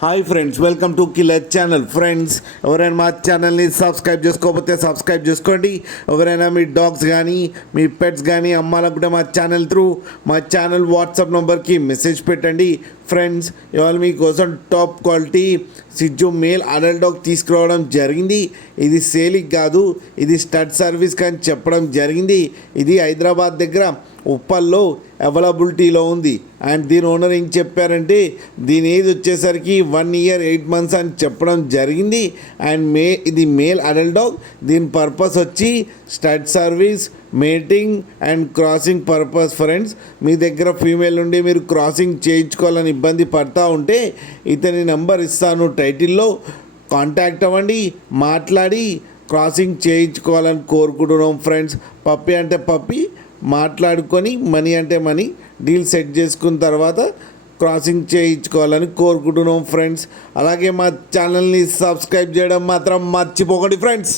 Hi friends, welcome to killer channel. Friends, ఎవరైనా మా ఛానల్ని సబ్స్క్రైబ్ చేసుకోకపోతే సబ్స్క్రైబ్ చేసుకోండి. ఎవరైనా మీ డాగ్స్ కానీ మీ పెట్స్ కానీ అమ్మాలనుకుంటే మా ఛానల్ వాట్సాప్ నెంబర్కి మెసేజ్ పెట్టండి. ఫ్రెండ్స్, ఇవాళ మీకోసం టాప్ క్వాలిటీ సిజ్జు మేల్ అడల్ట్ డాగ్ తీసుకురావడం జరిగింది. ఇది సేలింగ్ కాదు, ఇది స్టడ్ సర్వీస్ అని చెప్పడం జరిగింది. ఇది హైదరాబాద్ దగ్గర ఉప్పల్లో అవైలబిలిటీలో ఉంది. అండ్ దీని ఓనర్ ఏం చెప్పారంటే దీని ఏజ్ వచ్చేసరికి 1 year 8 months అని చెప్పడం జరిగింది. అండ్ ఇది మేల్ అడల్ట్ డాగ్. దీని పర్పస్ వచ్చి stud service, mating and crossing purpose. Friends, మీ దగ్గర ఫీమేల్ నుండి మీరు క్రాసింగ్ చేయించుకోవాలని ఇబ్బంది పడతా ఉంటే ఇతని నెంబర్ ఇస్తాను టైటిల్లో, కాంటాక్ట్ అవ్వండి, మాట్లాడి క్రాసింగ్ చేయించుకోవాలని కోరుకుంటున్నాం. ఫ్రెండ్స్, పప్పి అంటే పప్పి మాట్లాడుకొని మనీ అంటే మనీ డీల్ సెట్ చేసుకున్న తర్వాత క్రాసింగ్ చేయించుకోవాలని కోరుకుంటున్నాం. ఫ్రెండ్స్, అలాగే మా ఛానల్ని సబ్స్క్రైబ్ చేయడం మాత్రం మర్చిపోకండి ఫ్రెండ్స్.